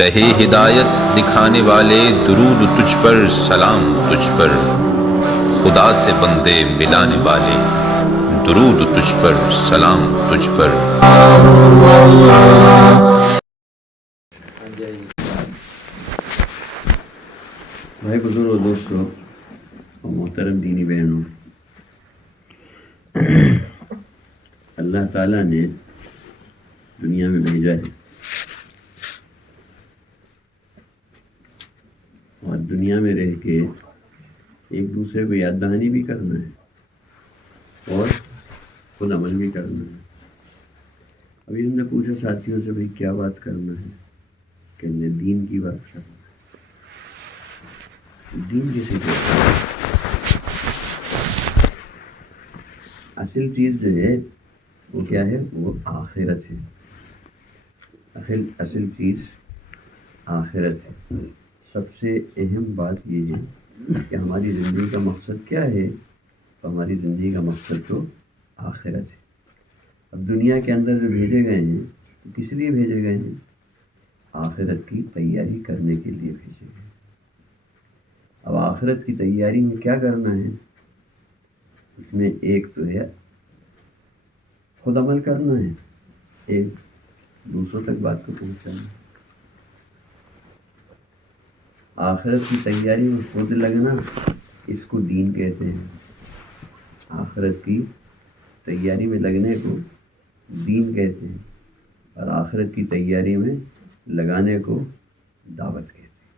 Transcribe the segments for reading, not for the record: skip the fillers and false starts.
رہے ہدایت دکھانے والے، درود تجھ پر سلام تجھ پر، خدا سے بندے ملانے والے، درود تجھ پر سلام تجھ پر۔ بھائی بزرگ دوستوں اور محترم دینی بہنوں، اللہ تعالیٰ نے دنیا میں بھیجا ہے اور دنیا میں رہ کے ایک دوسرے کو یاد دہانی بھی کرنا ہے اور خود عمل بھی کرنا ہے۔ ابھی ہم نے پوچھا ساتھیوں سے بھائی کیا بات کرنا ہے، کہ ہم نے دین کی بات کرنا ہے۔ دین کسے کہتے ہیں؟ اصل چیز جو ہے وہ کیا ہے؟ وہ آخرت ہے۔ اصل چیز آخرت ہے۔ سب سے اہم بات یہ ہے کہ ہماری زندگی کا مقصد کیا ہے؟ تو ہماری زندگی کا مقصد تو آخرت ہے۔ اب دنیا کے اندر جو بھیجے گئے ہیں تو کس لیے بھیجے گئے ہیں؟ آخرت کی تیاری کرنے کے لیے بھیجے گئے ہیں۔ اب آخرت کی تیاری میں کیا کرنا ہے؟ اس میں ایک تو ہے خود عمل کرنا ہے، ایک دوسروں تک بات کو پہنچانا ہے۔ آخرت کی تیاری میں خود لگنا، اس کو دین کہتے ہیں۔ آخرت کی تیاری میں لگنے کو دین کہتے ہیں، اور آخرت کی تیاری میں لگانے کو دعوت کہتے ہیں۔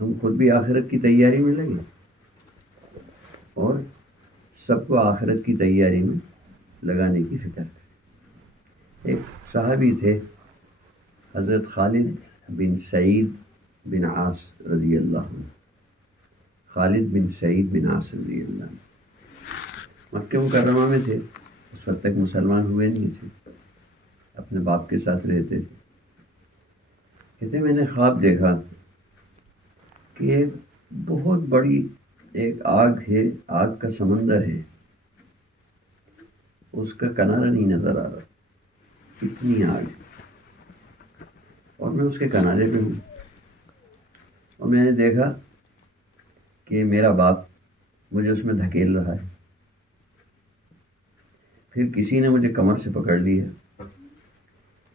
ہم خود بھی آخرت کی تیاری میں لگیں اور سب کو آخرت کی تیاری میں لگانے کی فکر کریں۔ ایک صحابی تھے حضرت خالد بن سعید بن عاص رضی اللہ عنہ۔ خالد بن سعید بن عاص رضی اللہ عنہ مکہ مکرمہ میں تھے، اس وقت تک مسلمان ہوئے نہیں تھے، اپنے باپ کے ساتھ رہتے تھے۔ کہتے میں نے خواب دیکھا کہ ایک بہت بڑی ایک آگ ہے، آگ کا سمندر ہے، اس کا کنارہ نہیں نظر آ رہا، اتنی آگ ہے، اور میں اس کے کنارے پہ ہوں، اور میں نے دیکھا کہ میرا باپ مجھے اس میں دھکیل رہا ہے۔ پھر کسی نے مجھے کمر سے پکڑ لیا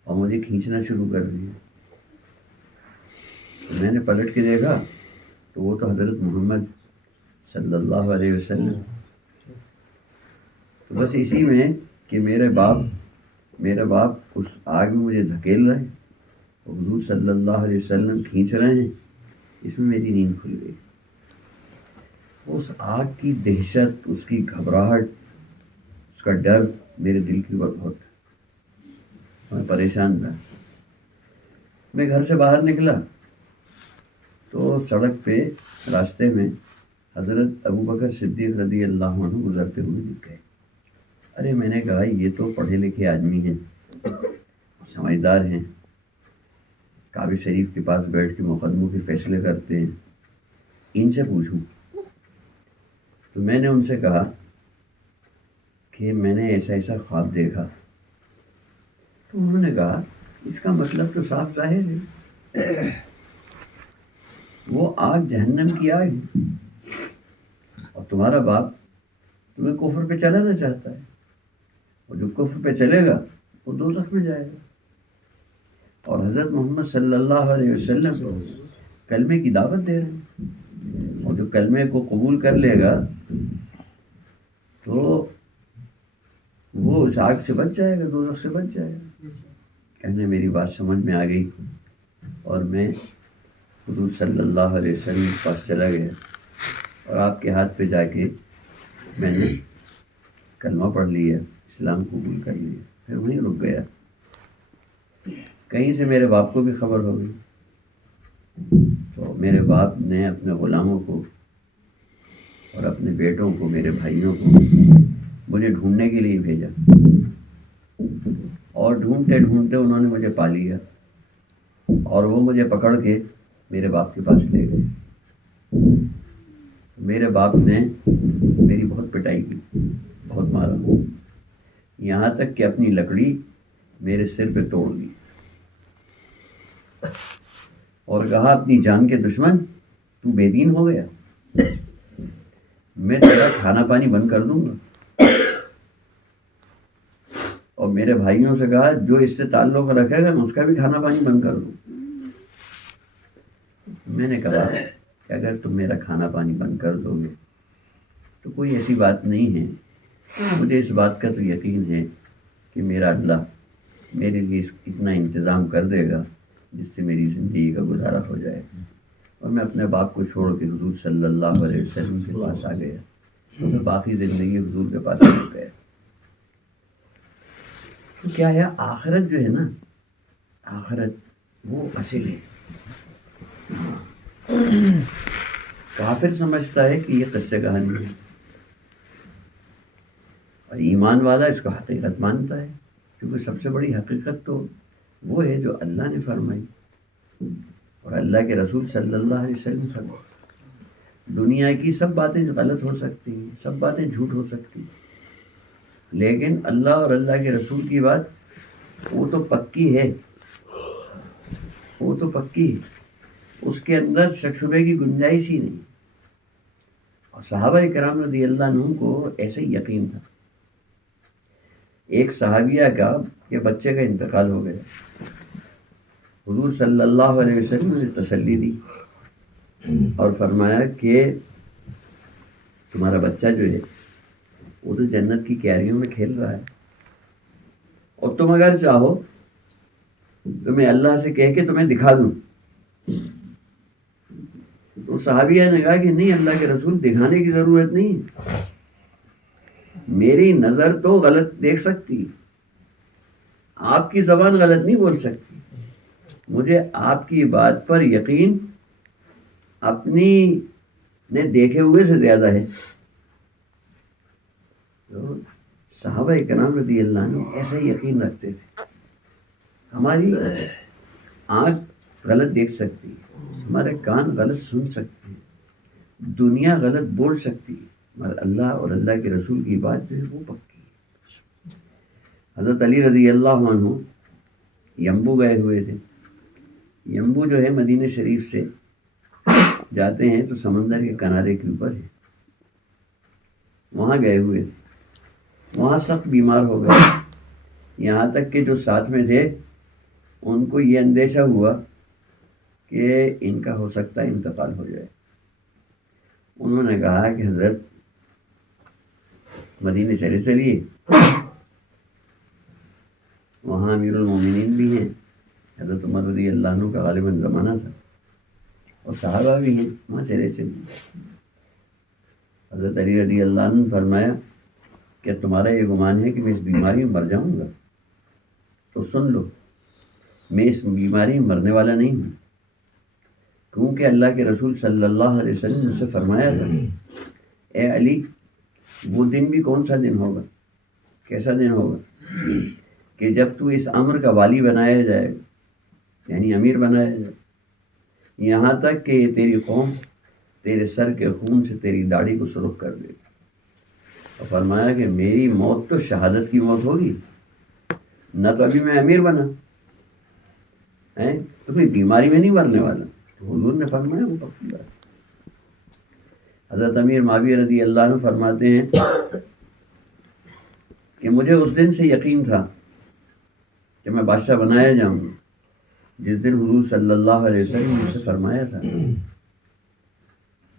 اور مجھے کھینچنا شروع کر دیا۔ میں نے پلٹ کے دیکھا تو وہ تو حضرت محمد صلی اللہ علیہ وسلم۔ تو بس اسی میں کہ میرا باپ اس آگ میں مجھے دھکیل رہا ہے اور حضور صلی اللہ علیہ وسلم کھینچ رہے ہیں، اس میں میری نیند کھل گئی۔ اس آگ کی دہشت، اس کی گھبراہٹ، اس کا ڈر میرے دل کی بہت، میں پریشان تھا۔ میں گھر سے باہر نکلا تو سڑک پہ راستے میں حضرت ابوبکر صدیق رضی اللہ عنہ گزرتے ہوئے دکھ گئے۔ ارے میں نے کہا یہ تو پڑھے لکھے آدمی ہیں، سمجھدار ہیں، کعبہ شریف کے پاس بیٹھ کے مقدموں کے فیصلے کرتے ہیں، ان سے پوچھوں۔ تو میں نے ان سے کہا کہ میں نے ایسا ایسا خواب دیکھا۔ تو انہوں نے کہا اس کا مطلب تو صاف ظاہر ہے، وہ آگ جہنم کی آگ ہے، اور تمہارا باپ تمہیں کفر پہ چلانا چاہتا ہے، اور جو کفر پہ چلے گا وہ دوزخ میں جائے گا۔ اور حضرت محمد صلی اللہ علیہ وسلم کلمے کی دعوت دے رہے ہیں، اور جو کلمے کو قبول کر لے گا تو وہ اس آگ سے بچ جائے گا، دوزخ سے بچ جائے گا۔ کہنے میری بات سمجھ میں آ گئی، اور میں حضور صلی اللہ علیہ وسلم کے پاس چلا گیا اور آپ کے ہاتھ پہ جا کے میں نے کلمہ پڑھ لیا، اسلام قبول کر لیا، پھر وہیں رک گیا۔ کہیں سے میرے باپ کو بھی خبر ہو گئی، تو میرے باپ نے اپنے غلاموں کو اور اپنے بیٹوں کو، میرے بھائیوں کو مجھے ڈھونڈنے کے لیے بھیجا، اور ڈھونڈتے ڈھونڈتے انہوں نے مجھے پا لیا، اور وہ مجھے پکڑ کے میرے باپ کے پاس لے گئے۔ میرے باپ نے میری بہت پٹائی کی، بہت مارا، یہاں تک کہ اپنی لکڑی میرے سر پہ توڑ دی۔ اور کہا اپنی جان کے دشمن تو بے دین ہو گیا، میں تیرا کھانا پانی بند کر دوں گا، اور میرے بھائیوں سے کہا جو اس سے تعلق رکھے گا میں اس کا بھی کھانا پانی بند کر دوں۔ میں نے کہا کہ اگر تم میرا کھانا پانی بند کر دو گے تو کوئی ایسی بات نہیں ہے، مجھے اس بات کا تو یقین ہے کہ میرا اللہ میرے لیے اتنا انتظام کر دے گا جس سے میری زندگی کا گزارا ہو جائے۔ اور میں اپنے باپ کو چھوڑ کے حضور صلی اللہ علیہ وسلم کے پاس آ گیا، تو میں باقی زندگی حضور کے پاس آ گیا۔ تو کیا ہے، آخرت جو ہے نا، آخرت وہ اصل ہے۔ کافر سمجھتا ہے کہ یہ قصے کہانی ہے، اور ایمان والا اس کو حقیقت مانتا ہے، کیونکہ سب سے بڑی حقیقت تو وہ ہے جو اللہ نے فرمائی اور اللہ کے رسول صلی اللہ علیہ وسلم فرمائی۔ دنیا کی سب باتیں غلط ہو سکتی ہیں، سب باتیں جھوٹ ہو سکتی ہیں، لیکن اللہ اور اللہ کے رسول کی بات وہ تو پکی ہے، وہ تو پکی ہے، اس کے اندر شک شبے کی گنجائش ہی نہیں۔ اور صحابہ کرام رضی اللہ عنہم کو ایسے ہی یقین تھا۔ ایک صحابیہ کا کہ بچے کا انتقال ہو گیا، حضور صلی اللہ علیہ وسلم نے تسلی دی اور فرمایا کہ تمہارا بچہ جو ہے وہ تو جنت کی کیاریوں میں کھیل رہا ہے، اور تم اگر چاہو تو میں اللہ سے کہہ کے تمہیں دکھا دوں۔ تو صحابیہ نے کہا کہ نہیں اللہ کے رسول، دکھانے کی ضرورت نہیں ہے، میری نظر تو غلط دیکھ سکتی، آپ کی زبان غلط نہیں بول سکتی، مجھے آپ کی بات پر یقین اپنی نے دیکھے ہوئے سے زیادہ ہے۔ تو صحابہ کرام رضی اللہ عنہ ایسا یقین رکھتے تھے۔ ہماری آنکھ غلط دیکھ سکتی ہے، ہمارے کان غلط سن سکتے ہیں، دنیا غلط بول سکتی ہے، مگر اللہ اور اللہ کے رسول کی بات جو ہے وہ پکی ہے۔ حضرت علی رضی اللہ عنہ یمبو گئے ہوئے تھے۔ یمبو جو ہے مدینہ شریف سے جاتے ہیں تو سمندر کے کنارے کے اوپر ہے، وہاں گئے ہوئے تھے، وہاں سخت بیمار ہو گئے، یہاں تک کہ جو ساتھ میں تھے ان کو یہ اندیشہ ہوا کہ ان کا ہو سکتا ہے انتقال ہو جائے۔ انہوں نے کہا کہ حضرت مدینے چلیے، وہاں امیر المومنین بھی ہیں، حضرت عمر رضی اللہ عنہ کا غالباً زمانہ تھا، اور صحابہ بھی ہیں، وہاں چلے۔ حضرت علی رضی اللہ عنہ فرمایا کہ تمہارا یہ گمان ہے کہ میں اس بیماری میں مر جاؤں گا، تو سن لو، میں اس بیماری میں مرنے والا نہیں ہوں، کیونکہ اللہ کے رسول صلی اللہ علیہ وسلم نے سے فرمایا تھا، اے علی وہ دن بھی کون سا دن ہوگا، کیسا دن ہوگا کہ جب تو اس امر کا والی بنایا جائے گا، یعنی امیر بنایا جائے، یہاں تک کہ یہ تیری قوم تیرے سر کے خون سے تیری داڑھی کو سرخ کر دے گا۔ اور فرمایا کہ میری موت تو شہادت کی موت ہوگی، نہ تو ابھی میں امیر بنا تو کوئی بیماری میں نہیں مرنے والا۔ تو حضور نے فرمایا وہ پکی بات۔ حضرت امیر معاویہ رضی اللہ عنہ فرماتے ہیں کہ مجھے اس دن سے یقین تھا کہ میں بادشاہ بنایا جاؤں گا، جس دن حضور صلی اللہ علیہ وسلم نے مجھ سے فرمایا تھا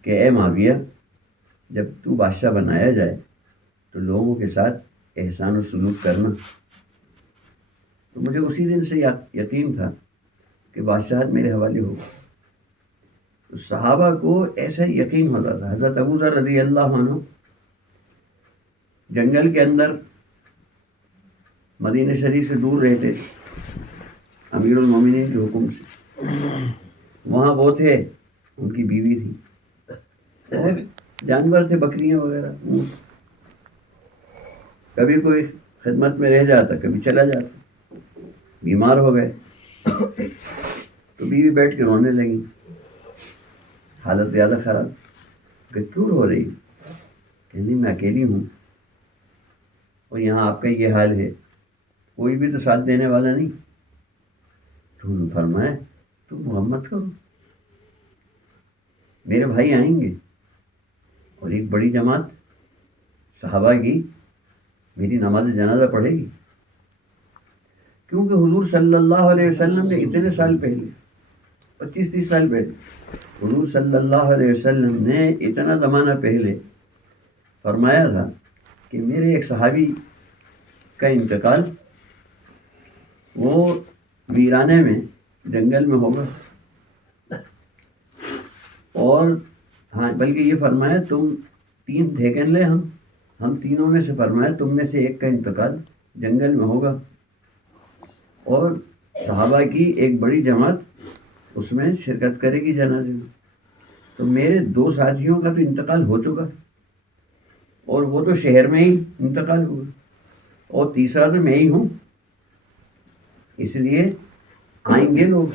کہ اے معاویہ جب تو بادشاہ بنایا جائے تو لوگوں کے ساتھ احسان و سلوک کرنا۔ تو مجھے اسی دن سے یقین تھا کہ بادشاہت میرے حوالے ہوگا۔ تو صحابہ کو ایسا یقین ہوتا تھا۔ حضرت ابو ذر رضی اللہ عنہ جنگل کے اندر مدینہ شریف سے دور رہتے تھے امیر المومنین کے حکم سے، وہاں وہ تھے، ان کی بیوی تھی، اور جانور تھے، بکریاں وغیرہ، کبھی کوئی خدمت میں رہ جاتا، کبھی چلا جاتا، بیمار ہو گئے تو بیوی بیٹھ کے رونے لگی، حالت زیادہ خراب، کہ کیوں رو رہی؟ کہ نہیں میں اکیلی ہوں اور یہاں آپ کا یہ حال ہے، کوئی بھی تو ساتھ دینے والا نہیں۔ تو انہوں نے فرمایا تو محمد کرو. میرے بھائی آئیں گے اور ایک بڑی جماعت صحابہ کی میری نماز جنازہ پڑھے گی، کیونکہ حضور صلی اللہ علیہ وسلم نے اتنے سال پہلے 25-30 سال پہلے حضور صلی اللہ علیہ وسلم نے اتنا زمانہ پہلے فرمایا تھا کہ میرے ایک صحابی کا انتقال وہ ویرانے میں جنگل میں ہوگا، اور ہاں بلکہ یہ فرمایا تم 3 دھیکن لے، ہم تینوں میں سے فرمایا تم میں سے ایک کا انتقال جنگل میں ہوگا، اور صحابہ کی ایک بڑی جماعت اس میں شرکت کرے گی جنازے میں. تو میرے 2 ساتھیوں کا تو انتقال ہو چکا اور وہ تو شہر میں ہی انتقال ہوا، اور تیسرا تو میں ہی ہوں، اس لیے آئیں گے لوگ.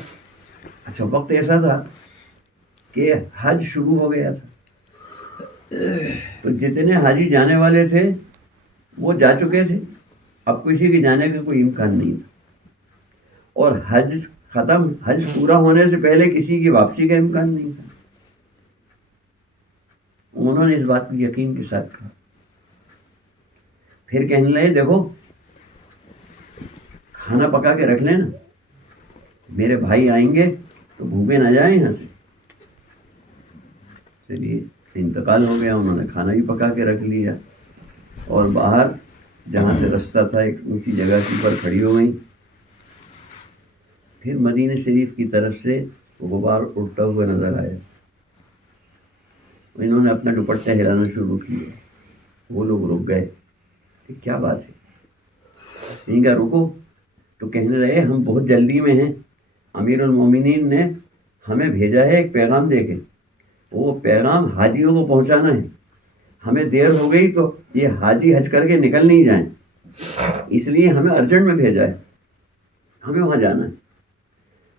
اچھا وقت ایسا تھا کہ حج شروع ہو گیا تھا، تو جتنے حاجی جانے والے تھے وہ جا چکے تھے، اب کسی کے جانے کا کوئی امکان نہیں تھا، اور حج پورا ہونے سے پہلے کسی کی واپسی کا امکان نہیں تھا. انہوں نے اس بات کو یقین کے ساتھ کہا. پھر کہنے لگے دیکھو کھانا پکا کے رکھ لینا، میرے بھائی آئیں گے تو بھوکے نہ جائیں یہاں سے. چلیے انتقال ہو گیا، انہوں نے کھانا بھی پکا کے رکھ لیا، اور باہر جہاں سے رستہ تھا ایک اونچی جگہ کے اوپر کھڑی ہو گئی. پھر مدینہ شریف کی طرف سے غبار اڑتا ہوا نظر آیا، انہوں نے اپنا دوپٹہ ہلانا شروع کیا. وہ لوگ رک گئے کہ کیا بات ہے، ان کا رکو. تو کہنے لگے ہم بہت جلدی میں ہیں، امیر المومنین نے ہمیں بھیجا ہے ایک پیغام دے کے، وہ پیغام حاجیوں کو پہنچانا ہے، ہمیں دیر ہو گئی تو یہ حاجی حج کر کے نکل نہیں جائیں، اس لیے ہمیں ارجنٹ میں بھیجا ہے، ہمیں وہاں جانا ہے.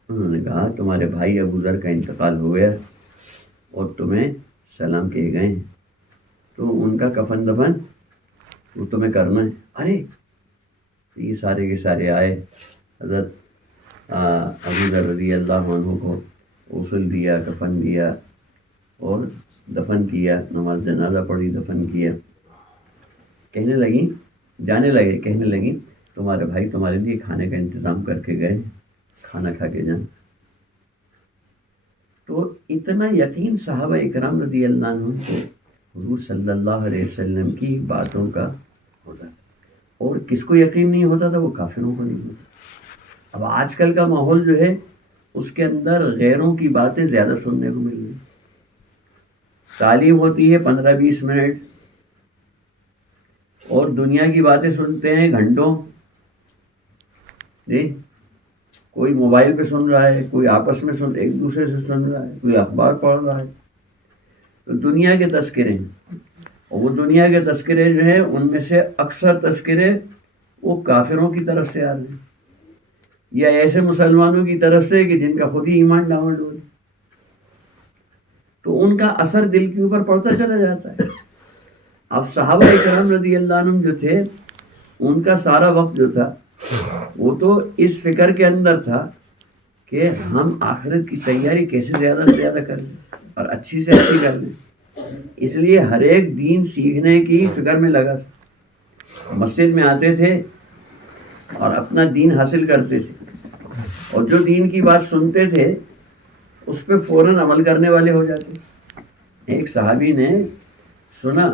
انہوں نے کہا تمہارے بھائی ابو ذر کا انتقال ہو گیا اور تمہیں سلام کہے گئے ہیں، تو ان کا کفن دفن وہ تمہیں کرنا ہے. ارے یہ سارے کے سارے آئے، حضرت ابو ذر رضی اللہ عنہ کو غسل دیا، کفن دیا اور دفن کیا، نماز جنازہ پڑھی، دفن کیا. جانے لگے کہنے لگی تمہارے بھائی تمہارے لیے کھانے کا انتظام کر کے گئے، کھانا کھا کے جائیں. تو اتنا یقین صحابہ اکرام رضی اللہ عنہ کو حضور صلی اللہ علیہ وسلم کی باتوں کا ہوتا تھا، اور کس کو یقین نہیں ہوتا تھا؟ وہ کافروں کو نہیں ہوتا. اب آج کل کا ماحول جو ہے اس کے اندر غیروں کی باتیں زیادہ سننے کو مل رہی. تعلیم ہوتی ہے 15-20 منٹ اور دنیا کی باتیں سنتے ہیں گھنٹوں. جی کوئی موبائل پہ سن رہا ہے، کوئی آپس میں ایک دوسرے سے سن رہا ہے، کوئی اخبار پڑھ رہا ہے. تو دنیا کے تذکرے ہیں، اور وہ دنیا کے تذکرے جو ہیں ان میں سے اکثر تذکرے وہ کافروں کی طرف سے آ رہے ہیں، یا ایسے مسلمانوں کی طرف سے کہ جن کا خود ہی ایمان ڈاؤن، تو ان کا اثر دل کے اوپر پڑتا چلا جاتا ہے. اب صحابہ کرام رضی اللہ عنہم جو تھے ان کا سارا وقت جو تھا وہ تو اس فکر کے اندر تھا کہ ہم آخرت کی تیاری کیسے زیادہ سے زیادہ کر لیں اور اچھی سے اچھی کر لیں. اس لیے ہر ایک دین سیکھنے کی فکر میں لگا تھا. مسجد میں آتے تھے اور اپنا دین حاصل کرتے تھے، اور جو دین کی بات سنتے تھے اس پہ فوراً عمل کرنے والے ہو جاتے. ایک صحابی نے سنا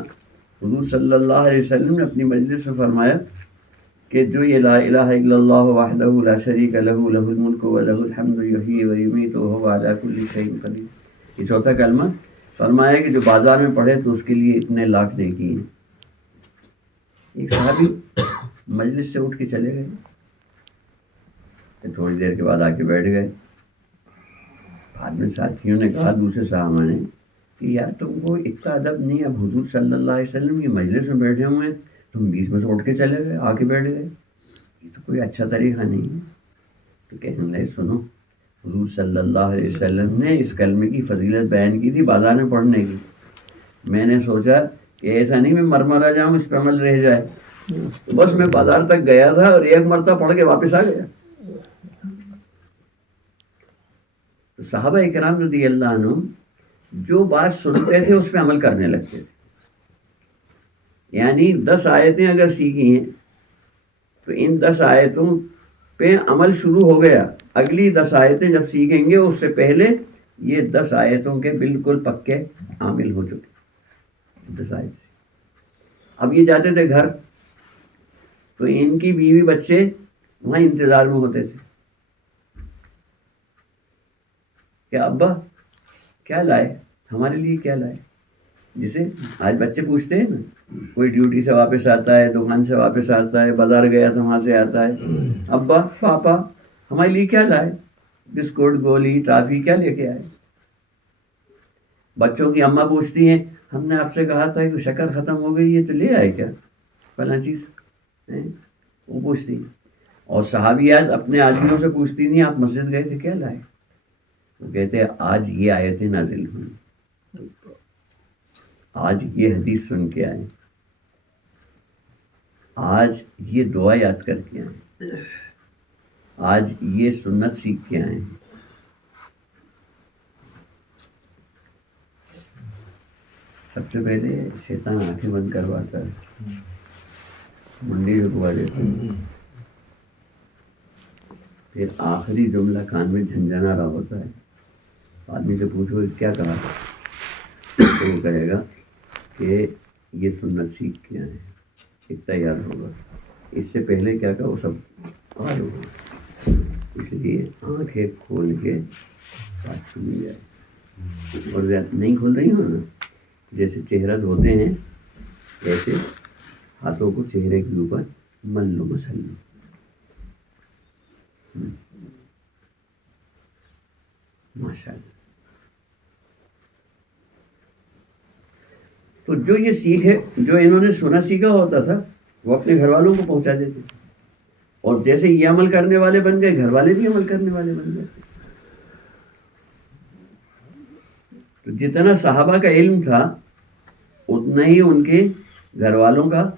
حضور صلی اللہ علیہ وسلم نے اپنی مجلس میں فرمایا کہ جو یہ لا الہ الا اللہ وحدہ لا شریک لہ لہ الملک و لہ الحمد یحیی و یمیت وہو علی کل شیء قدیر. یہ چوتھا کلمہ فرمایا کہ جو بازار میں پڑھے تو اس کے لیے اتنے لاکھ نیکی ہیں. ایک صحابی مجلس سے اٹھ کے چلے گئے، تھوڑی دیر کے بعد آ کے بیٹھ گئے. بعد میں ساتھیوں نے کہا دوسرے صحابہ نے کہ یار تم کو اتنا ادب نہیں، اب حضور صلی اللہ علیہ وسلم کی مجلس میں بیٹھے ہوئے ہیں، تم بیچ میں سے اٹھ کے چلے گئے، آ کے بیٹھ گئے، یہ تو کوئی اچھا طریقہ نہیں ہے. تو کہنے لگے سنو، حضور صلی اللہ علیہ وسلم نے اس کلمے کی فضیلت بیان کی تھی بازار میں پڑھنے کی. میں نے سوچا کہ ایسا نہیں میں مرمرا جاؤں، اس پہ عمل رہ جائے، تو بس میں بازار تک گیا تھا اور ایک مرتبہ پڑھ کے واپس آ گیا. تو صحابہ اکرام رضی اللہ عنہم جو بات سنتے تھے اس پہ عمل کرنے لگتے تھے. یعنی 10 آیتیں اگر سیکھی ہیں تو ان 10 آیتوں پہ عمل شروع ہو گیا. اگلی 10 آیتیں جب سیکھیں گے اس سے پہلے یہ 10 آیتوں کے بالکل پکے عامل ہو چکے. 10 آیت سے اب یہ جاتے تھے گھر تو ان کی بیوی بچے وہاں انتظار میں ہوتے تھے کہ ابا کیا لائے, ہمارے لیے کیا لائے. جسے آج بچے پوچھتے ہیں نا, کوئی ڈیوٹی سے واپس آتا ہے, دکان سے واپس آتا ہے, بازار گیا تو وہاں سے آتا ہے, ابا پاپا ہمارے لیے کیا لائے, بسکٹ گولی ٹافی کیا لے کے آئے. بچوں کی اماں پوچھتی ہیں ہم نے آپ سے کہا تھا کہ شکر ختم ہو گئی ہے تو لے آئے کیا فلاں چیز, وہ پوچھتی ہیں. اور صحابیات اپنے آدمیوں سے پوچھتی نہیں آپ مسجد گئے تھے کیا لائے, وہ کہتے ہیں آج یہ آیتیں نازل ہوئی, آج یہ حدیث سن کے آئے, آج یہ دعا یاد کر کے آئے, آج یہ سنت سیکھ کے آئے. سب سے پہلے شیطان آنکھیں بند کرواتا ہے, منڈی رکوا دیتا ہے, پھر آخری جملہ کان میں جھنجھنا رہا ہوتا ہے. آدمی سے پوچھو کیا کہا تو وہ کہے گا کہ یہ سنت سیکھ کے آئے, اتنا یاد ہوگا. اس سے پہلے کیا کہا وہ سب اور ہوگا. اس لیے آنکھیں کھول کے بات سنی جائے, اور نہیں کھل رہی ہو نا, جیسے چہرہ دھوتے ہیں ایسے ہاتھوں کو چہرے کے اوپر مل لو, مسل لو. ماشاء اللہ. تو جو یہ سیکھ ہے, جو انہوں نے سنا سیکھا ہوتا تھا وہ اپنے گھر والوں کو پہنچا دیتے تھے, اور جیسے یہ عمل کرنے والے بن گئے گھر والے بھی عمل کرنے والے بن گئے. تو جتنا صحابہ کا علم تھا اتنا ہی ان کے گھر والوں کا,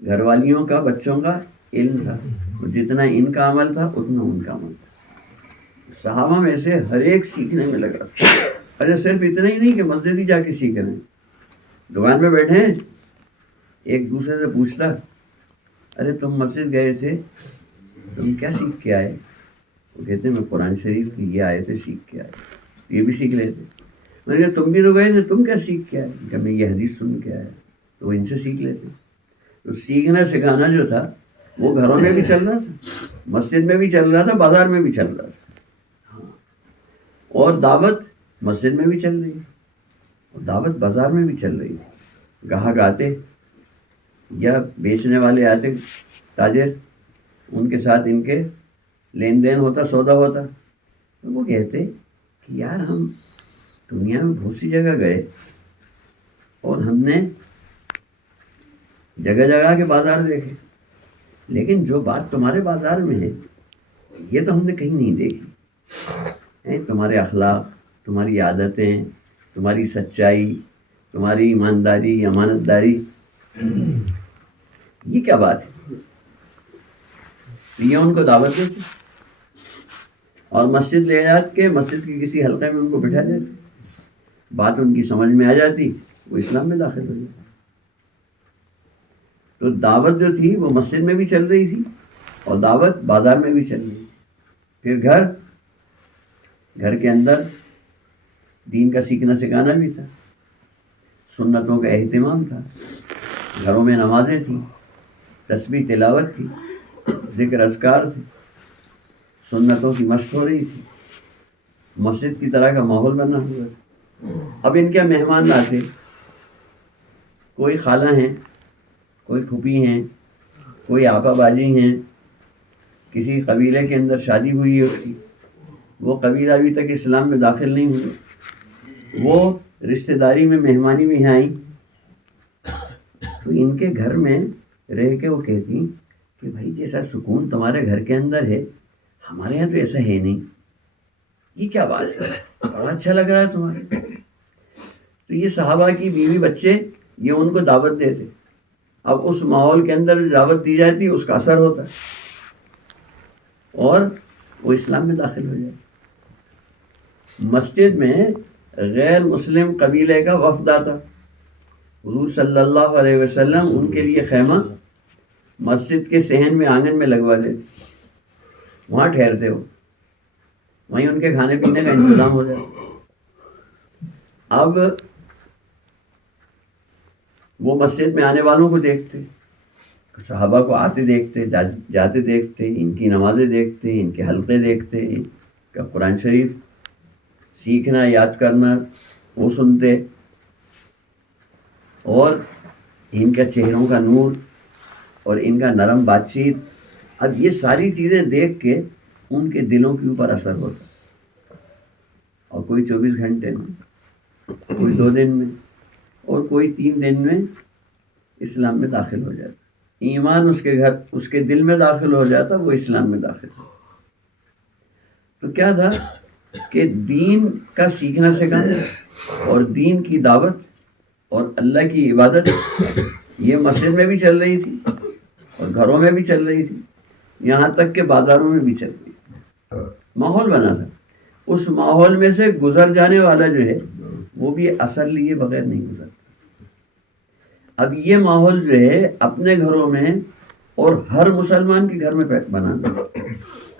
گھر والیوں کا, بچوں کا علم تھا, اور جتنا ان کا عمل تھا اتنا ان کا عمل تھا. صحابہ میں سے ہر ایک سیکھنے میں لگا تھا. اچھا صرف اتنا ہی نہیں کہ مسجد ہی جا کے سیکھ رہے ہیں, دکان پہ بیٹھے ہیں ایک دوسرے سے پوچھتا ارے تم مسجد گئے تھے تم کیا سیکھ کے آئے, وہ کہتے میں قرآن شریف کی یہ آیتیں سیکھ کے آئے. یہ بھی سیکھ لیتے. میں نے کہا تم بھی تو گئے تھے تم کیا سیکھ کے آئے, کہ میں یہ حدیث سن کے آیا. تو وہ ان سے سیکھ لیتے. تو سیکھنا سکھانا جو تھا وہ گھروں میں بھی چل رہا تھا, مسجد میں بھی چل رہا تھا, بازار میں بھی چل رہا تھا, اور دعوت مسجد میں بھی چل رہی ہے, اور دعوت بازار میں بھی چل رہی تھی. گاہک آتے یا بیچنے والے آتے, تاجر, ان کے ساتھ ان کے لین دین ہوتا, سودا ہوتا. تو وہ کہتے کہ یار ہم دنیا میں بہت سی جگہ گئے اور ہم نے جگہ جگہ کے بازار دیکھے, لیکن جو بات تمہارے بازار میں ہے یہ تو ہم نے کہیں نہیں دیکھی. تمہارے اخلاق, تمہاری عادتیں, تمہاری سچائی, تمہاری ایمانداری, امانت داری, یہ کیا بات ہے. یہ ان کو دعوت دیتے اور مسجد لے جا کے مسجد کی کسی حلقے میں ان کو بٹھا دیتے. بات ان کی سمجھ میں آ جاتی, وہ اسلام میں داخل ہو جاتی. تو دعوت جو تھی وہ مسجد میں بھی چل رہی تھی اور دعوت بازار میں بھی چل رہی تھی. پھر گھر کے اندر دین کا سیکھنا سکھانا بھی تھا, سنتوں کا اہتمام تھا, گھروں میں نمازیں تھیں, تسبیح تلاوت تھی, ذکر اذکار تھے, سنتوں کی مشق ہو رہی تھی, مسجد کی طرح کا ماحول بنا ہوا تھا. اب ان کے مہمان آتے, کوئی خالہ ہیں, کوئی پھوپھی ہیں, کوئی آپا باجی ہیں, کسی قبیلے کے اندر شادی ہوئی ہے اس کی, وہ قبیلہ ابھی تک اسلام میں داخل نہیں ہوئے, وہ رشتہ داری میں مہمانی میں آئیں, تو ان کے گھر میں رہ کے وہ کہتی کہ بھائی جیسا سکون تمہارے گھر کے اندر ہے ہمارے یہاں تو ایسا ہے نہیں, یہ کیا بات ہے, بڑا اچھا لگ رہا ہے تمہارے. تو یہ صحابہ کی بیوی بچے یہ ان کو دعوت دیتے. اب اس ماحول کے اندر دعوت دی جاتی اس کا اثر ہوتا اور وہ اسلام میں داخل ہو جاتے. مسجد میں غیر مسلم قبیلے کا وفد آتا، حضور صلی اللہ علیہ وسلم ان کے لیے خیمہ مسجد کے صحن میں آنگن میں لگوا دیتے، وہاں ٹھہرتے ہو، وہیں ان کے کھانے پینے کا انتظام ہو جائے۔ اب وہ مسجد میں آنے والوں کو دیکھتے، صحابہ کو آتے دیکھتے، جاتے دیکھتے، ان کی نمازیں دیکھتے، ان کے حلقے دیکھتے، ان کا قرآن شریف سیکھنا یاد کرنا وہ سنتے، اور ان کا چہروں کا نور اور ان کا نرم بات چیت، اب یہ ساری چیزیں دیکھ کے ان کے دلوں کے اوپر اثر ہوتا، اور کوئی 24 گھنٹے میں، کوئی 2 دن میں، اور کوئی 3 دن میں اسلام میں داخل ہو جاتا، ایمان اس کے دل میں داخل ہو جاتا، وہ اسلام میں داخل ہو۔ تو کیا تھا کہ دین کا سیکھنا سکھانا اور دین کی دعوت اور اللہ کی عبادت یہ مسجد میں بھی چل رہی تھی اور گھروں میں بھی چل رہی تھی، یہاں تک کہ بازاروں میں بھی چل رہی تھی، ماحول بنا تھا۔ اس ماحول میں سے گزر جانے والا جو ہے وہ بھی اثر لیے بغیر نہیں گزرتا۔ اب یہ ماحول جو ہے اپنے گھروں میں اور ہر مسلمان کے گھر میں بنانا،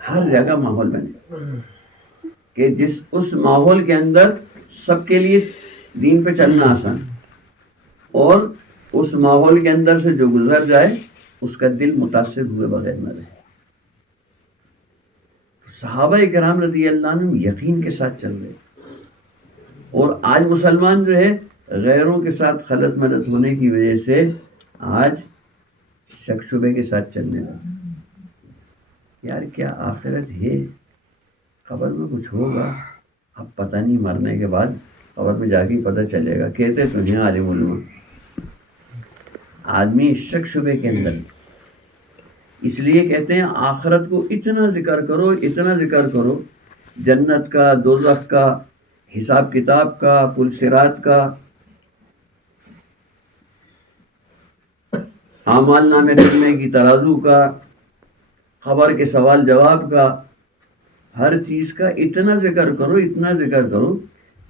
ہر جگہ ماحول بنے کہ اس ماحول کے اندر سب کے لیے دین پہ چلنا آسان، اور اس ماحول کے اندر سے جو گزر جائے اس کا دل متاثر ہوئے بغیر نہ رہے۔ صحابہ کرام رضی اللہ عنہ یقین کے ساتھ چل رہے، اور آج مسلمان جو ہے غیروں کے ساتھ خلط ملط ہونے کی وجہ سے آج شک شبے کے ساتھ چلنے لگا، یار کیا آخرت ہے، قبر میں کچھ ہوگا، اب پتہ نہیں، مرنے کے بعد قبر میں جا کے پتہ چلے گا، کہتے تو ہیں عالم علماء۔ آدمی شک شبے کے اندر، اس لیے کہتے ہیں آخرت کو اتنا ذکر کرو، اتنا ذکر کرو، جنت کا، دوزخ کا، حساب کتاب کا، پل صراط کا، اعمال نامے کرنے کی ترازو کا، خبر کے سوال جواب کا، ہر چیز کا اتنا ذکر کرو، اتنا ذکر کرو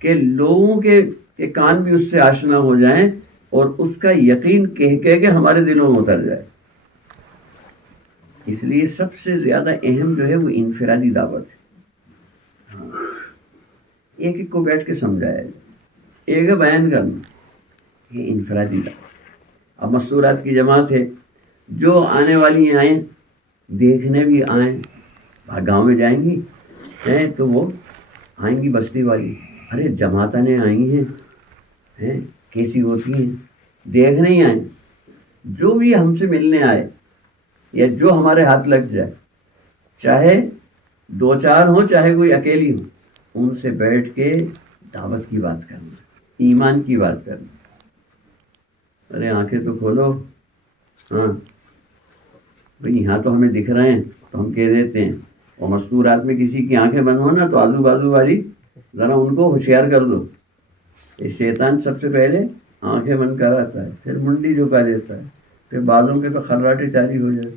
کہ لوگوں کے کان بھی اس سے آشنا ہو جائیں اور اس کا یقین کہہ کہ ہمارے دلوں میں اتر جائے۔ اس لیے سب سے زیادہ اہم جو ہے وہ انفرادی دعوت ہے، ایک ایک کو بیٹھ کے سمجھایا جائے، ایک بیان کرنا، یہ انفرادی دعوت۔ اب مستورات کی جماعت ہے، جو آنے والی آئیں، دیکھنے بھی آئیں، گاؤں میں جائیں گی تو وہ آئیں گی بستی والی، ارے جماعتیں آئی ہیں کیسی ہوتی ہیں، دیکھنے ہی آئیں، جو بھی ہم سے ملنے آئے یا جو ہمارے ہاتھ لگ جائے، چاہے 2-4 ہوں چاہے کوئی اکیلی ہو، ان سے بیٹھ کے دعوت کی بات کرنا، ایمان کی بات کرنا۔ ارے آنکھیں تو کھولو، ہاں بھئی یہاں تو ہمیں دکھ رہے ہیں تو ہم کہہ دیتے ہیں، اور مستورات میں کسی کی آنکھیں بند ہو نا تو آزو بازو والی ذرا ان کو ہوشیار کر دو، یہ شیطان سب سے پہلے آنکھیں بند کراتا ہے، پھر منڈی جھکا دیتا ہے، پھر بعضوں کے تو خراٹے جاری ہو جاتے۔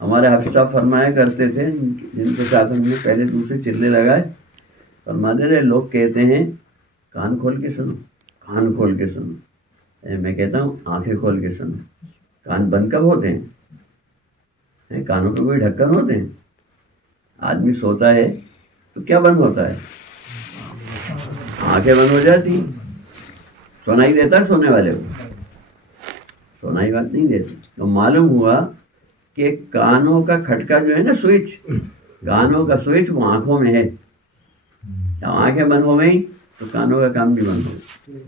ہمارے حافظ صاحب فرمایا کرتے تھے، جن کے ساتھ ہم نے پہلے دوسرے چلے لگائے، فرماتے تھے لوگ کہتے ہیں کان کھول کے سنو، کان کھول کے سنو، میں کہتا ہوں آنکھیں کھول کے سنو۔ کان بند کب ہوتے ہیں؟ کانوں پہ کوئی ڈھکن ہوتے ہیں؟ آدمی سوتا ہے تو کیا بند ہوتا ہے؟ آنکھیں بند ہو جاتی، سنائی دیتا ہے سونے والے کو؟ سنائی بات نہیں دیتی۔ تو معلوم ہوا کہ کانوں کا کھٹکا جو ہے نا، سوئچ، کانوں کا سوئچ وہ آنکھوں میں ہے، جب آنکھیں بند ہو گئیں تو کانوں کا کام بھی بند ہو گیا۔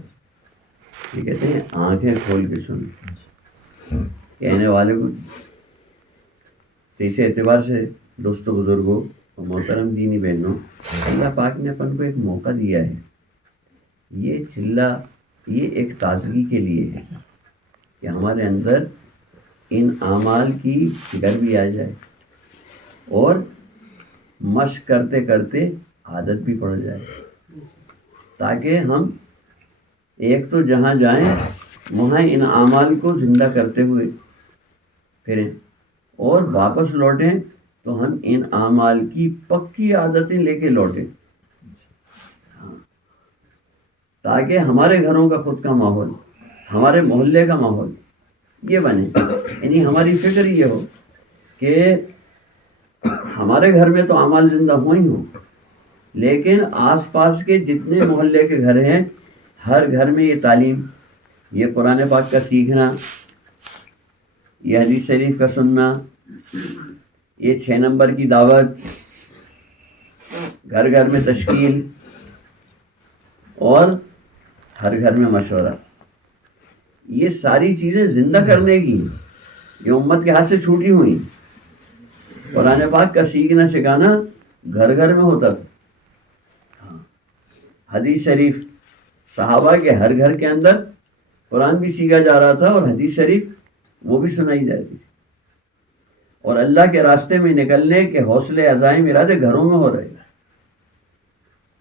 یہ کہتے ہیں آنکھیں کھول کے سنو، کہنے والے کو۔ تو اس اعتبار سے دوستو، بزرگوں اور محترم دینی بہنوں، اللہ پاک نے اپن کو ایک موقع دیا ہے، یہ چلہ یہ ایک تازگی کے لیے ہے کہ ہمارے اندر ان اعمال کی فکر بھی آ جائے اور مشق کرتے کرتے عادت بھی پڑ جائے، تاکہ ہم ایک تو جہاں جائیں وہاں ان اعمال کو زندہ کرتے ہوئے پھریں، اور واپس لوٹیں تو ہم ان اعمال کی پکی عادتیں لے کے لوٹیں، تاکہ ہمارے گھروں کا خود کا ماحول، ہمارے محلے کا ماحول یہ بنے. یعنی ہماری فکر یہ ہو کہ ہمارے گھر میں تو اعمال زندہ ہوں ہی ہوں، لیکن آس پاس کے جتنے محلے کے گھر ہیں ہر گھر میں یہ تعلیم، یہ قرآن پاک کا سیکھنا، یہ حدیث شریف کا سننا، یہ 6 نمبر کی دعوت، گھر گھر میں تشکیل اور ہر گھر میں مشورہ، یہ ساری چیزیں زندہ کرنے کی یہ امت کے ہاتھ سے چھوٹی ہوئی. قرآن پاک کا سیکھنا سکھانا گھر گھر میں ہوتا تھا. حدیث شریف صحابہ کے ہر گھر کے اندر قرآن بھی سیکھا جا رہا تھا اور حدیث شریف وہ بھی سنائی جاتی تھی. اور اللہ کے راستے میں نکلنے کے حوصلے عزائم ارادے گھروں میں ہو رہے ہیں.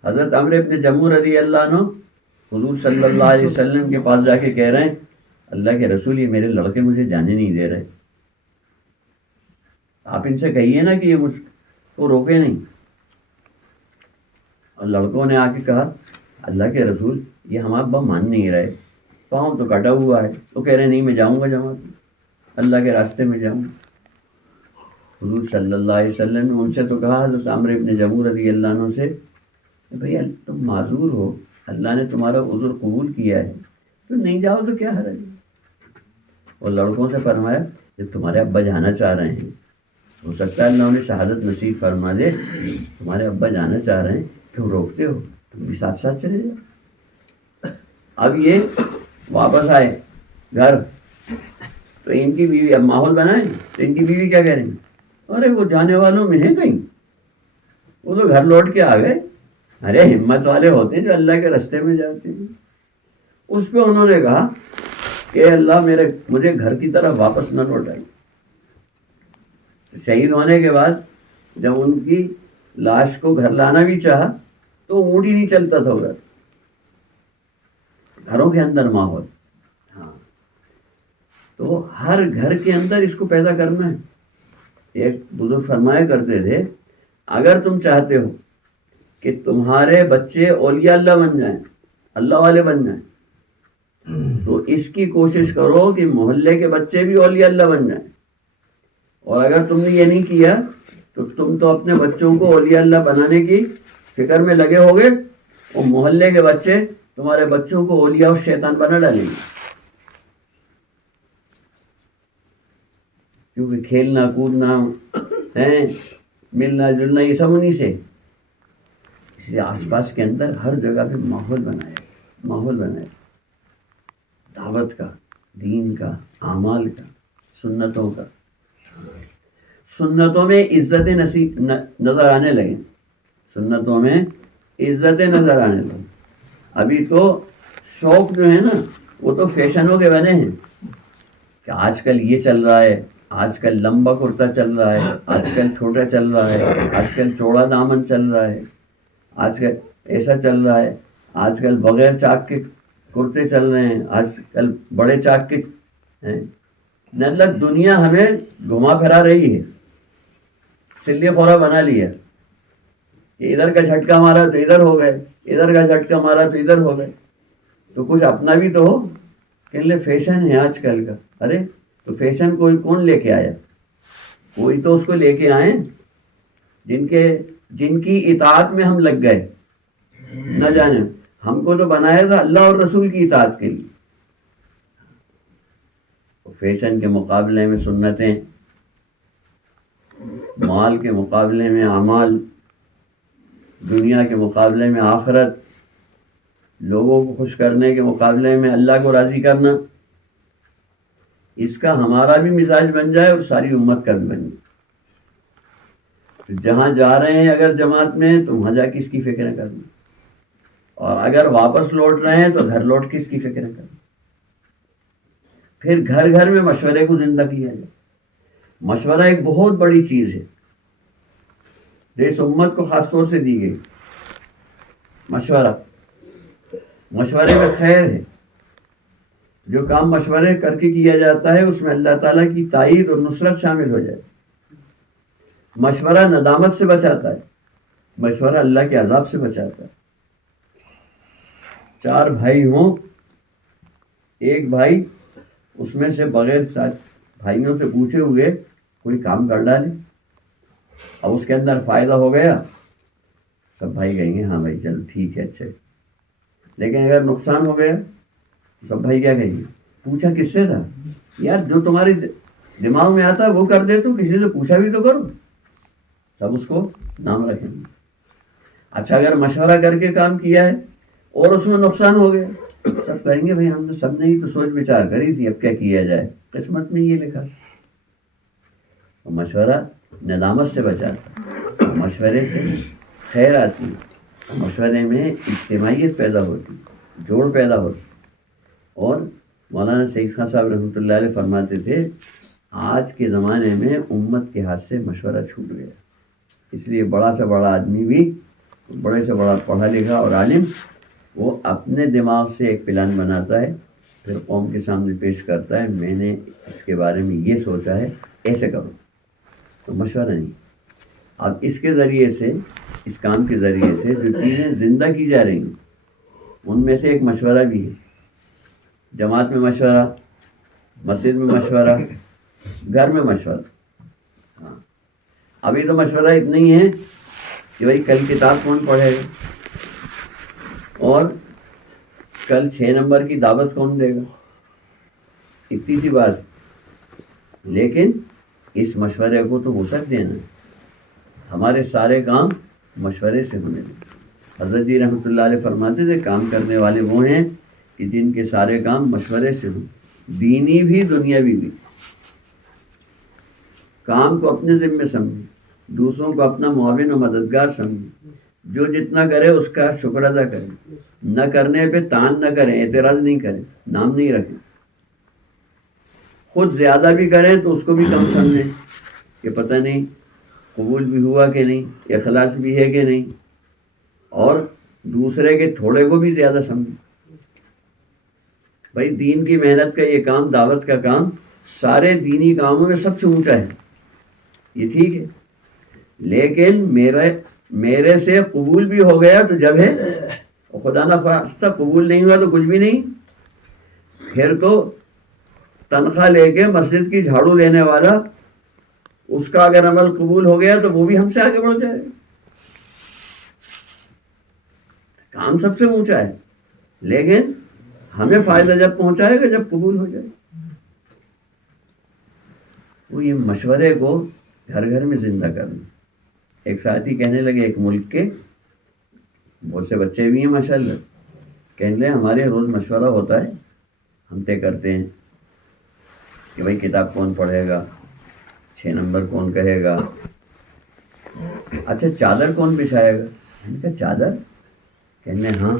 حضرت عمرو بن جموح رضی اللہ عنہ حضور صلی اللہ علیہ وسلم کے پاس جا کے کہہ رہے ہیں اللہ کے رسول یہ میرے لڑکے مجھے جانے نہیں دے رہے، آپ ان سے کہیے نا کہ یہ مجھ کو روکے نہیں. اور لڑکوں نے آ کے کہا اللہ کے رسول یہ ہمارا ابا مان نہیں رہے، پاؤں تو کٹا ہوا ہے، تو کہہ رہے نہیں میں جاؤں گا جماعت میں، اللہ کے راستے میں جاؤں. حضور صلی اللہ علیہ وسلم نے ان سے تو کہا حضرت عمرو بن جموح رضی اللہ عنہ سے بھئی تم معذور ہو، اللہ نے تمہارا عذر قبول کیا ہے، تو نہیں جاؤ تو کیا حرج ہے. اور لڑکوں سے فرمایا جب تمہارے ابا جانا چاہ رہے ہیں ہو سکتا ہے اللہ انہیں شہادت نصیب فرما دے، تمہارے ابا جانا چاہ رہے ہیں کیوں روکتے ہو، تم بھی ساتھ ساتھ چلے جاؤ. اب یہ واپس آئے گھر تو ان کی بیوی، اب ماحول بنائے تو ان کی بیوی کیا کہہ رہی ہیں ارے وہ جانے والوں میں ہے کہیں، وہ تو گھر لوٹ کے آ گئے. ارے ہمت والے ہوتے ہیں جو اللہ کے راستے میں جاتے ہیں. اس پہ انہوں نے کہا کہ اللہ مجھے گھر کی طرف واپس نہ لوٹائے. شہید ہونے کے بعد جب ان کی لاش کو گھر لانا بھی چاہا تو اونٹ ہی نہیں چلتا تھا ادھر. گھروں کے اندر ماحول، ہاں تو ہر گھر کے اندر اس کو پیدا کرنا ہے. ایک بزرگ فرمایا کرتے تھے اگر تم چاہتے ہو کہ تمہارے بچے اولیاء اللہ بن جائیں، اللہ والے بن جائیں، تو اس کی کوشش کرو کہ محلے کے بچے بھی اولیاء اللہ بن جائیں. اور اگر تم نے یہ نہیں کیا تو تم تو اپنے بچوں کو اولیاء اللہ بنانے کی فکر میں لگے ہوگے اور محلے کے بچے تمہارے بچوں کو اولیاء اور شیطان بنا ڈالیں گے. کیونکہ کھیلنا کودنا ہے، ملنا جلنا یہ سب انہیں سے. اس لیے آس پاس کے اندر ہر جگہ پہ ماحول بنائے دعوت کا، دین کا، اعمال کا، سنتوں کا. سنتوں میں عزت نظر آنے لگے، سنتوں میں عزت نظر آنے لگے. ابھی تو شوق جو ہے نا وہ تو فیشنوں کے بنے ہیں کہ آج کل یہ چل رہا ہے، آج کل لمبا کرتا چل رہا ہے، آج کل چھوٹا چل رہا ہے، آج کل چوڑا دامن چل رہا ہے، آج کل ایسا چل رہا ہے، آج کل بغیر چاک کے کرتے چل رہے ہیں، آج کل بڑے چاک کے ہیں. مطلب دنیا ہمیں گھما پھرا رہی ہے، سلے فورا بنا لیا کہ ادھر کا جھٹکا مارا تو ادھر ہو گئے، ادھر کا جھٹکا مارا تو ادھر ہو گئے. تو کچھ اپنا بھی تو ہو کہ لے فیشن ہے آج کل کا. ارے تو فیشن کون لے کے آیا؟ کوئی تو اس کو لے کے آئے جن کی اطاعت میں ہم لگ گئے. نہ جانے ہم کو تو بنایا تھا اللہ اور رسول کی اطاعت کے لیے. فیشن کے مقابلے میں سنتیں، مال کے مقابلے میں اعمال، دنیا کے مقابلے میں آخرت، لوگوں کو خوش کرنے کے مقابلے میں اللہ کو راضی کرنا. اس کا ہمارا بھی مزاج بن جائے اور ساری امت کا بھی بن جائے. جہاں جا رہے ہیں اگر جماعت میں تو وہاں جا کے اس کی فکر کرنا، اور اگر واپس لوٹ رہے ہیں تو گھر لوٹ کے اس کی فکر کرنا. پھر گھر گھر میں مشورے کو زندہ کیا جائے. مشورہ ایک بہت بڑی چیز ہے جو اس امت کو خاص طور سے دی گئی. مشورے میں خیر ہے. جو کام مشورے کر کے کیا جاتا ہے اس میں اللہ تعالیٰ کی تائید اور نصرت شامل ہو جاتی ہے. مشورہ ندامت سے بچاتا ہے، مشورہ اللہ کے عذاب سے بچاتا ہے. 4 بھائی ہوں، ایک بھائی اس میں سے بغیر بھائیوں سے پوچھے ہوئے کوئی کام کر ڈالے، اب اس کے اندر فائدہ ہو گیا، سب بھائی کہیں گے ہاں بھائی چلو ٹھیک ہے اچھا، لیکن اگر نقصان ہو گیا سب بھائی کیا کہیں گے؟ پوچھا کس سے تھا؟ یار جو تمہاری دماغ میں آتا ہے وہ کر دے، تو کسی سے پوچھا بھی تو کرو، سب اس کو نام رکھیں گے۔ اچھا اگر مشورہ کر کے کام کیا ہے اور اس میں نقصان ہو گیا، سب کہیں گے بھائی ہم نے سب نے ہی تو سوچ بچار کری تھی، اب کیا کیا جائے، قسمت میں یہ لکھا۔ مشورہ ندامت سے بچاتا، مشورے سے خیر آتی، مشورے میں اجتماعیت پیدا ہوتی، جوڑ پیدا ہوتی۔ اور مولانا سعید خان صاحب رحمۃ اللہ علیہ فرماتے تھے آج کے زمانے میں امت کے ہاتھ سے مشورہ چھوٹ گیا، اس لیے بڑا سے بڑا آدمی بھی، بڑے سے بڑا پڑھا لکھا اور عالم، وہ اپنے دماغ سے ایک پلان بناتا ہے، پھر قوم کے سامنے پیش کرتا ہے، میں نے اس کے بارے میں یہ سوچا ہے، ایسے کرو، تو مشورہ نہیں۔ اب اس کے ذریعے سے، اس کام کے ذریعے سے جو چیزیں زندہ کی جا رہی ہیں ان میں سے ایک مشورہ بھی ہے۔ جماعت میں مشورہ، مسجد میں مشورہ، گھر میں مشورہ۔ ہاں ابھی تو مشورہ اتنا ہی ہے کہ بھائی کل کتاب کون پڑھے گا، اور کل 6 نمبر کی دعوت کون دے گا، اتنی سی بات۔ لیکن اس مشورے کو تو وسعت دینا ہے، ہمارے سارے کام مشورے سے ہونے لگے۔ حضرت جی رحمۃ اللہ علیہ فرماتے تھے کام کرنے والے وہ ہیں کہ جن کے سارے کام مشورے سے ہوں، دینی بھی دنیاوی بھی۔ کام کو اپنے ذمے سمجھیں، دوسروں کو اپنا معاون و مددگار سمجھیں، جو جتنا کرے اس کا شکر ادا کریں، نہ کرنے پہ تان نہ کریں، اعتراض نہیں کریں، نام نہیں رکھیں۔ خود زیادہ بھی کریں تو اس کو بھی کم سمجھیں کہ پتہ نہیں قبول بھی ہوا کہ نہیں، اخلاص بھی ہے کہ نہیں، اور دوسرے کے تھوڑے کو بھی زیادہ سمجھیں۔ بھائی دین کی محنت کا یہ کام، دعوت کا کام، سارے دینی کاموں میں سب سے اونچا ہے، یہ ٹھیک ہے، لیکن میرے سے قبول بھی ہو گیا تو جب ہے، خدا نہ خواستہ قبول نہیں ہوا تو کچھ بھی نہیں، پھر تو تنخواہ لے کے مسجد کی جھاڑو لینے والا، اس کا اگر عمل قبول ہو گیا تو وہ بھی ہم سے آگے بڑھ جائے گا۔ کام سب سے اونچا ہے، لیکن ہمیں فائدہ جب پہنچائے گا جب قبول ہو جائے۔ وہ یہ مشورے کو گھر گھر میں زندہ کرنا۔ ایک ساتھی کہنے لگے ایک ملک کے، بہت سے بچے بھی ہیں ماشاءاللہ، کہنے لگے ہمارے روز مشورہ ہوتا ہے، ہم طے کرتے ہیں کہ بھائی کتاب کون پڑھے گا، 6 نمبر کون کہے گا، اچھا چادر کون بچھائے گا۔ ہم نے کہا چادر؟ کہنے ہاں،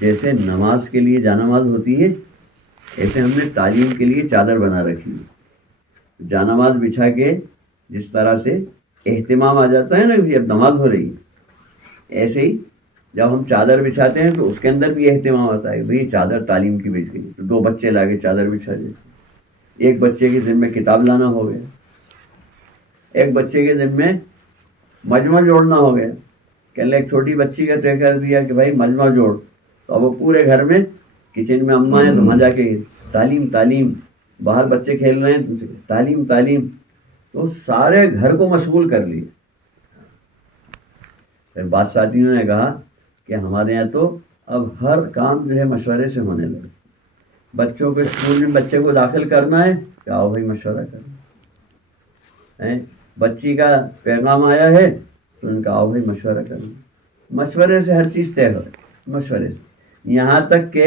جیسے نماز کے لیے جانماز ہوتی ہے ایسے ہم نے تعلیم کے لیے چادر بنا رکھی ہے۔ جانماز بچھا کے جس طرح سے اہتمام آ جاتا ہے نا کہ اب نماز ہو رہی ہے، ایسے ہی جب ہم چادر بچھاتے ہیں تو اس کے اندر بھی اہتمام آتا ہے، بھئی چادر تعلیم کی بچھ گئی، تو 2 بچے لا کے چادر بچھا دیتے، ایک بچے کے ذمہ کتاب لانا ہو گیا، ایک بچے کے ذمہ مجمع جوڑنا ہو گیا۔ کہنے لگے ایک چھوٹی بچی کا طے کر دیا کہ بھائی مجمع جوڑ، تو اب وہ پورے گھر میں، کچن میں اماں ہیں تو وہاں جا کے تعلیم تعلیم، باہر بچے کھیل رہے ہیں تو تعلیم تعلیم، تو سارے گھر کو مشغول کر لیے۔ پھر بعض ساتھیوں نے کہا کہ ہمارے یہاں تو اب ہر کام جو ہے مشورے سے ہونے لگے۔ بچوں کو اسکول میں بچے کو داخل کرنا ہے کہ آؤ بھائی مشورہ کرنا ہے، بچی کا پیغام آیا ہے تو ان کا آؤ بھائی مشورہ کرنا، مشورے سے ہر چیز طے ہو، مشورے سے، یہاں تک کہ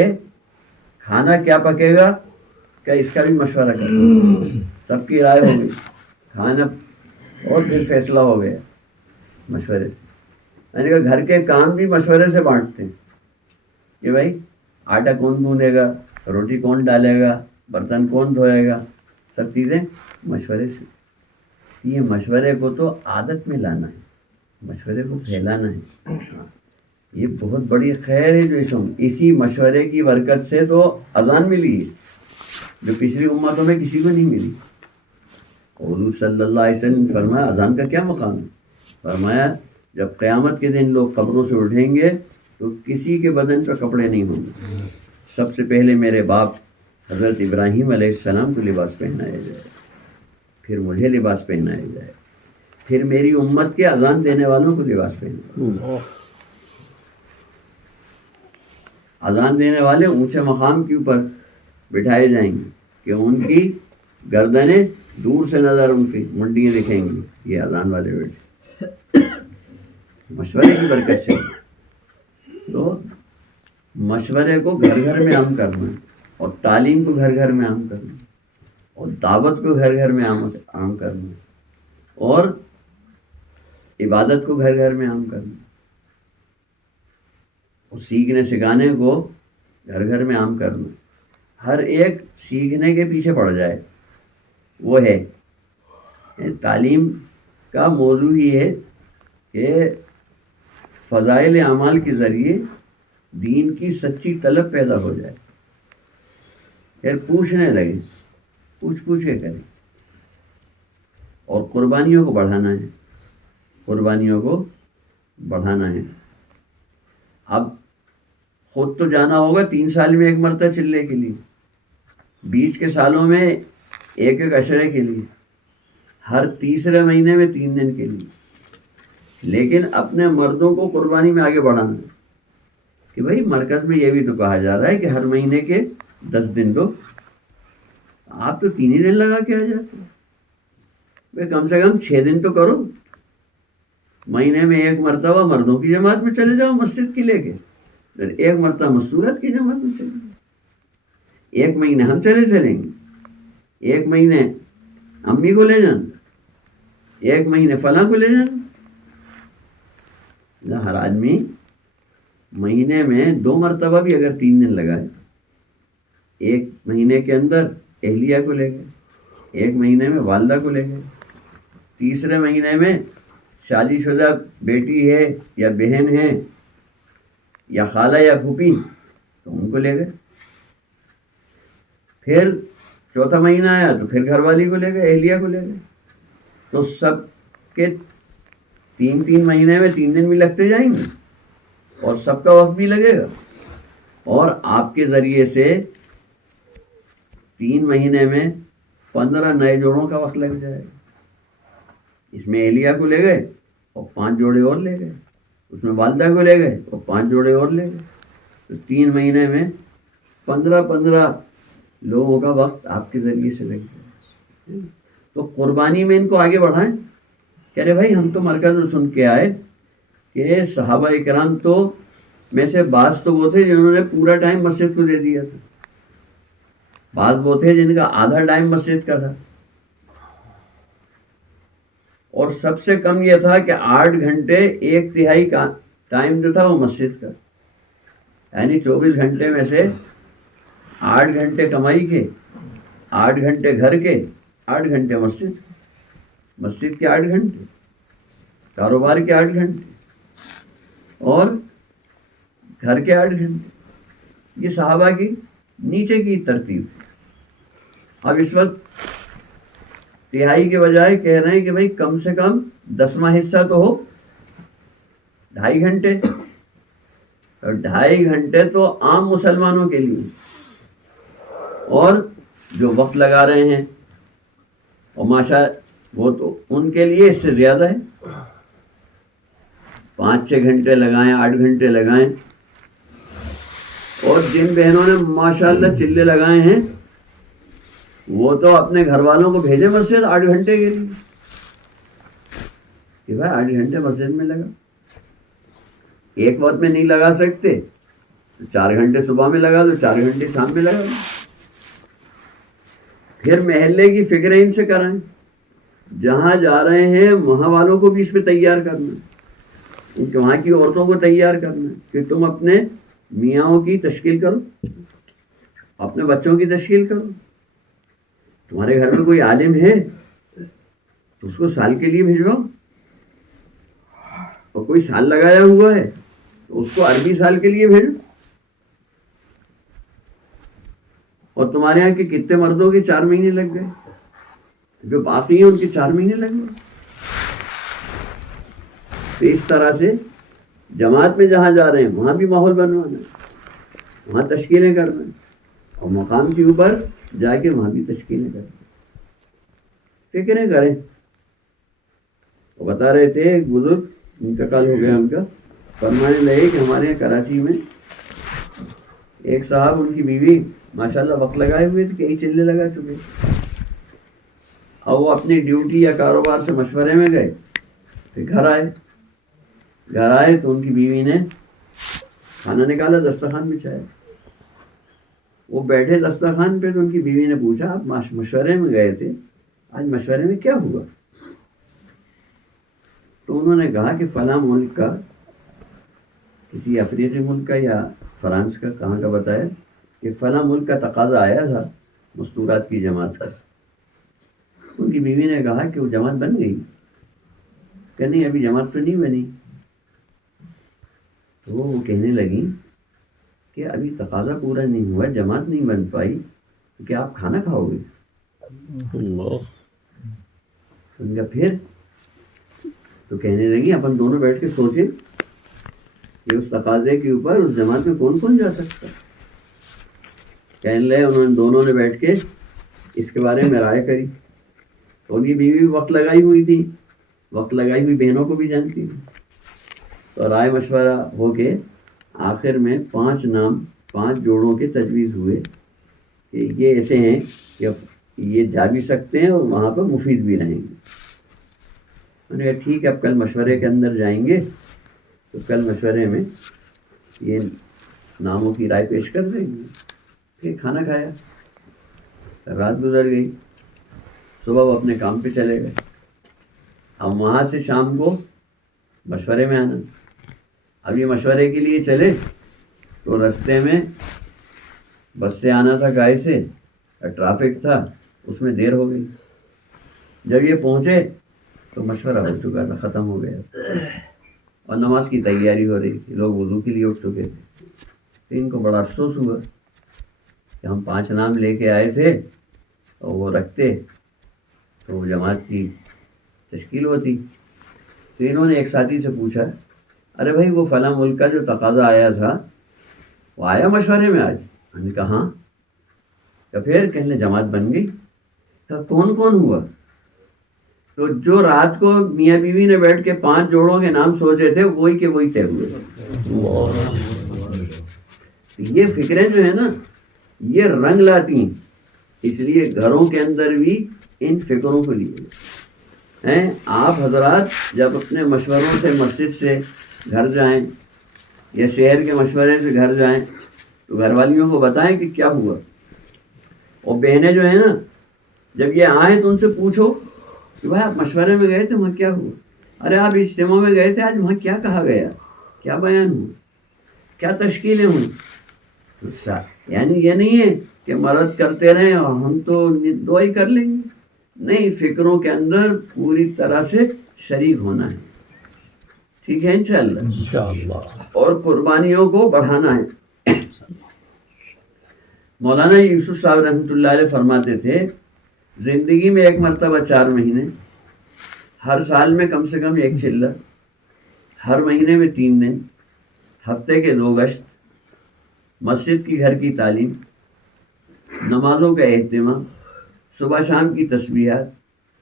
کھانا کیا پکے گا کہ اس کا بھی مشورہ کرنا، سب کی رائے ہو گئی، کھانا، اور پھر فیصلہ ہو گیا مشورے سے۔ یعنی کہ گھر کے کام بھی مشورے سے بانٹتے ہیں کہ بھائی آٹا کون گوندے گا، روٹی کون ڈالے گا، برتن کون دھوئے گا، سب چیزیں مشورے سے۔ یہ مشورے کو تو عادت میں لانا ہے، مشورے کو پھیلانا ہے، یہ بہت بڑی خیر ہے جو اسی مشورے کی برکت سے تو اذان ملی ہے جو پچھلی امتوں میں کسی کو نہیں ملی۔ حضور صلی اللہ علیہ وسلم نے فرمایا اذان کا کیا مقام ہے، فرمایا جب قیامت کے دن لوگ قبروں سے اٹھیں گے تو کسی کے بدن پہ کپڑے نہیں ہوں گے. سب سے پہلے میرے باپ حضرت ابراہیم علیہ السلام کو لباس پہنایا جائے، پھر مجھے لباس پہنایا جائے، پھر میری امت کے اذان دینے والوں کو لباس پہنایا. اذان دینے والے اونچے مقام کے اوپر بٹھائے جائیں گے کہ ان کی گردنیں دور سے نظر، ان کی منڈیاں دکھیں گی. یہ اذان والے بیٹھے مشورے کی برکت سے. تو مشورے کو گھر گھر میں عام کرنا، اور تعلیم کو گھر گھر میں عام کرنا، اور دعوت کو گھر گھر میں عام کرنا، اور عبادت کو گھر گھر میں عام کرنا، اور سیکھنے سکھانے کو گھر گھر میں عام کرنا. ہر ایک سیکھنے کے پیچھے پڑ جائے. وہ ہے تعلیم کا موضوع ہی ہے کہ فضائل اعمال کے ذریعے دین کی سچی طلب پیدا ہو جائے. پھر پوچھنے لگے، پوچھ کے کریں. اور قربانیوں کو بڑھانا ہے، قربانیوں کو بڑھانا ہے. اب خود تو جانا ہوگا 3 سال میں 1 مرتبہ چلنے کے لیے، بیچ کے سالوں میں 1 عشرے کے لیے، ہر تیسرے مہینے میں 3 دن کے لیے. لیکن اپنے مردوں کو قربانی میں آگے بڑھانا ہے کہ بھائی مرکز میں یہ بھی تو کہا جا رہا ہے کہ ہر مہینے کے 10 دن دو. آپ تو 3 ہی دن لگا کے آ جاتے. بھائی کم سے کم 6 دن تو کرو. مہینے میں 1 مرتبہ مردوں کی جماعت میں چلے جاؤ مسجد کی لے کے، پھر 1 مرتبہ مستورت کی جماعت میں چلے جاؤ. 1 مہینے ہم چلیں گے، 1 مہینے امی کو لے جانا، 1 مہینے فلاں کو لے جانا. ہر آدمی مہینے میں 2 مرتبہ بھی اگر 3 دن لگائے، 1 مہینے کے اندر اہلیہ کو لے گئے، 1 مہینے میں والدہ کو لے گئے، تیسرے مہینے میں شادی شدہ بیٹی ہے یا بہن ہے یا خالہ یا پھوپھی تو ان کو لے گئے. پھر چوتھا مہینہ آیا تو پھر گھر والی کو لے گئے، اہلیہ کو لے گئے. تو سب کے 3 مہینے میں 3 دن بھی لگتے جائیں گے، اور سب کا وقت بھی لگے گا. اور آپ کے ذریعے سے 3 مہینے میں 15 نئے جوڑوں کا وقت لگ جائے گا. اس میں اہلیہ کو لے گئے اور 5 جوڑے اور لے گئے، اس میں والدہ کو لے گئے اور 5 جوڑے اور لے گئے. تو 3 مہینے میں 15 لوگوں کا وقت آپ کے ذریعے سے لگ جائے. تو قربانی میں ان کو آگے بڑھائیں. کہہ رہے بھائی ہم تو مرکز میں سن کے آئے کہ صحابہ اکرام تو میں سے بعض تو وہ تھے جنہوں نے پورا ٹائم مسجد کو دے دیا تھا، بعض وہ تھے جن کا آدھا ٹائم مسجد کا تھا، اور سب سے کم یہ تھا کہ 8 گھنٹے 1/3 کا ٹائم جو تھا وہ مسجد کا. یعنی 24 گھنٹے میں سے 8 گھنٹے کمائی کے، 8 گھنٹے گھر کے، 8 گھنٹے مسجد کے 8 گھنٹے، کاروبار کے 8 گھنٹے، اور گھر کے 8 گھنٹے. یہ صحابہ کی نیچے کی ترتیب تھی. اب اس وقت 1/3 کے بجائے کہہ رہے ہیں کہ بھائی کم سے کم 10واں حصہ تو ہو، 2.5 گھنٹے. اور 2.5 گھنٹے تو عام مسلمانوں کے لیے، اور جو وقت لگا رہے ہیں اور ماشاء وہ تو ان کے لیے اس سے زیادہ ہے. 5-6 گھنٹے لگائیں، 8 گھنٹے لگائیں. اور جن بہنوں نے ماشاءاللہ چلے لگائے ہیں وہ تو اپنے گھر والوں کو بھیجے مسجد 8 گھنٹے کے لیے کہ بھائی 8 گھنٹے مسجد میں لگا. ایک وقت میں نہیں لگا سکتے تو 4 گھنٹے صبح میں لگا دو، 4 گھنٹے شام میں لگا دو. پھر محلے کی فکریں ان سے کرائیں. جہاں جا رہے ہیں وہاں والوں کو بھی اس پہ تیار کرنا، وہاں کی عورتوں کو تیار کرنا کہ تم اپنے میاں کی تشکیل کرو، اپنے بچوں کی تشکیل کرو. تمہارے گھر میں کوئی عالم ہے تو اس کو سال کے لیے بھیجواؤ، اور کوئی سال لگایا ہوا ہے تو اس کو عربی سال کے لیے بھیجو. اور تمہارے یہاں کے کتنے مردوں کے 4 مہینے لگ گئے، جو باقی ہیں ان کے 4 مہینے لگ گئے. تو اس طرح سے جماعت میں جہاں جا رہے ہیں وہاں بھی ماحول بنوانا ہے، وہاں تشکیلیں کرنا ہے، اور مقام کے اوپر جا کے وہاں بھی تشکیلیں کرنا، فکریں کریں۔ وہ بتا رہے تھے ایک بزرگ انتقال ہو گیا ان کا، فرمانے لگے کہ ہمارے یہاں کراچی میں ایک صاحب، ان کی بیوی ماشاءاللہ وقت لگائے ہوئے تھے، کئی چلے لگا چکے، اور وہ اپنی ڈیوٹی یا کاروبار سے مشورے میں گئے، پھر گھر آئے تو ان کی بیوی نے کھانا نکالا، دسترخوان بچھایا، وہ بیٹھے دسترخوان پہ تو ان کی بیوی نے پوچھا آپ مشورے میں گئے تھے، آج مشورے میں کیا ہوا؟ تو انہوں نے کہا کہ فلاں ملک کا، کسی افریقی ملک کا یا فرانس کا، کہاں کا بتایا کہ فلاں ملک کا تقاضا آیا تھا مستورات کی جماعت کا۔ ان کی بیوی نے کہا کہ وہ جماعت بن گئی؟ کہ نہیں ابھی جماعت تو نہیں بنی۔ تو وہ کہنے لگی کہ ابھی تقاضا پورا نہیں ہوا، جماعت نہیں بن پائی، تو کیا آپ کھانا کھاؤ گے؟ ان کا پھر تو کہنے لگی اپن دونوں بیٹھ کے سوچیں کہ اس تقاضے کے اوپر اس جماعت میں کون کون جا سکتا۔ کہنے لگے انہوں نے دونوں نے بیٹھ کے اس کے بارے میں رائے کری، تو ان کی بیوی بھی وقت لگائی ہوئی تھی، وقت لگائی ہوئی بہنوں کو بھی جانتی تھی، تو رائے مشورہ ہو کے آخر میں 5 نام 5 جوڑوں کے تجویز ہوئے کہ یہ ایسے ہیں کہ یہ جا بھی سکتے ہیں اور وہاں پر مفید بھی رہیں گے۔ میں نے کہا ٹھیک ہے، اب کل مشورے کے اندر جائیں گے تو کل مشورے میں یہ ناموں کی رائے پیش کر دیں گے۔ پھر کھانا کھایا، رات گزر گئی، صبح وہ اپنے کام پہ چلے گئے۔ اب وہاں سے شام کو مشورے میں آنا، اب یہ مشورے کے لیے چلے تو رستے میں بس سے آنا تھا، گائے سے ٹرافک تھا، اس میں دیر ہو گئی۔ جب یہ پہنچے تو مشورہ ہو چکا تھا، ختم ہو گیا، اور نماز کی تیاری ہو رہی تھی، لوگ وضو کے لیے اٹھ چکے تھے۔ تو ان کو بڑا افسوس ہوا کہ ہم 5 نام لے کے آئے تھے اور وہ رکھتے تو جماعت کی تشکیل ہوتی۔ تو انہوں نے ایک ساتھی سے پوچھا ارے بھائی وہ فلاں ملک کا جو تقاضا آیا تھا وہ آیا مشورے میں آج؟ ہم نے کہا ہاں۔ تو پھر کہنے جماعت بن گئی۔ تو کون کون ہوا؟ تو جو رات کو میاں بیوی نے بیٹھ کے 5 جوڑوں کے نام سوچے تھے وہی کے وہی طے ہوئے۔ یہ فکریں جو ہے نا یہ رنگ لاتی ہیں، اس لیے گھروں کے اندر بھی ان فکروں کو لیے ہیں۔ آپ حضرات جب اپنے مشوروں سے مسجد سے گھر جائیں یا شہر کے مشورے سے گھر جائیں تو گھر والیوں کو بتائیں کہ کیا ہوا، اور بہنیں جو ہیں نا جب یہ آئیں تو ان سے پوچھو کہ بھائی آپ مشورے میں گئے تھے وہاں کیا ہوا؟ ارے آپ اجتماع میں گئے تھے آج وہاں کیا کہا گیا، کیا بیان ہوا، کیا تشکیلیں ہوئیں؟ یعنی یہ نہیں ہے کہ مرد کرتے رہیں اور ہم تو دعائی کر لیں گے، نہیں، فکروں کے اندر پوری طرح سے شریک ہونا ہے، ٹھیک ہے انشاءاللہ، اور قربانیوں کو بڑھانا ہے۔ مولانا یوسف صاحب رحمۃ اللہ علیہ فرماتے تھے زندگی میں 1 مرتبہ 4 مہینے، ہر سال میں کم سے کم 1 چلہ، ہر مہینے میں 3 دن، ہفتے کے 2 گشت، مسجد کی گھر کی تعلیم، نمازوں کا اہتمام، صبح شام کی تسبیحات،